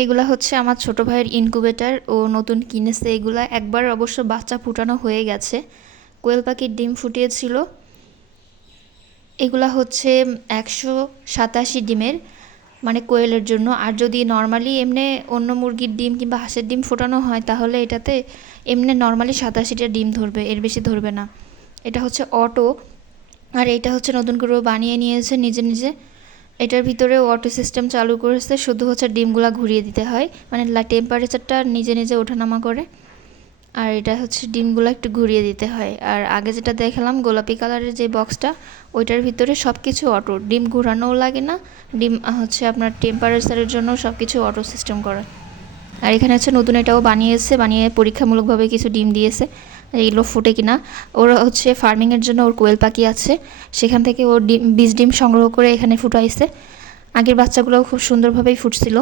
এগুলা হচ্ছে আমার ছোট ভাইয়ের ইনকিউবেটর, ও নতুন কিনেছে এগুলা। একবার অবশ্য বাচ্চা ফুটানো হয়ে গেছে, কোয়েল পাখির ডিম ফুটিয়েছিল। এগুলা হচ্ছে 187 ডিমের, মানে কোয়েলের জন্য। আর যদি নর্মালি এমনি অন্য মুরগির ডিম কিংবা হাঁসের ডিম ফোটানো হয় তাহলে এটাতে এমনি নর্মালি 87টা ডিম ধরবে, এর বেশি ধরবে না। এটা হচ্ছে অটো, আর এটা হচ্ছে নতুন করে বানিয়ে নিয়েছে নিজে নিজে। এটার ভিতরে অটো সিস্টেম চালু করেছে, শুধু হচ্ছে ডিমগুলা ঘুরিয়ে দিতে হয়, মানে টেম্পারেচারটা নিজে নিজে ওঠানামা করে। আর এটা হচ্ছে ডিমগুলো একটু ঘুরিয়ে দিতে হয়। আর আগে যেটা দেখালাম গোলাপি কালারের যে বক্সটা, ওইটার ভিতরে সব কিছু অটো, ডিম ঘোরানোও লাগে না। ডিম হচ্ছে আপনার টেম্পারেচারের জন্য সব কিছু অটো সিস্টেম করা। আর এখানে হচ্ছে নতুন এটাও বানিয়ে পরীক্ষামূলকভাবে কিছু ডিম দিয়েছে, এগুলো ফুটে কিনা। ওর হচ্ছে ফার্মিংয়ের জন্য ওর কোয়েল পাখি আছে, সেখান থেকে ওর ডিম, বীজ ডিম সংগ্রহ করে এখানে ফুটাইছে। আগের বাচ্চাগুলোও খুব সুন্দরভাবেই ফুটছিল।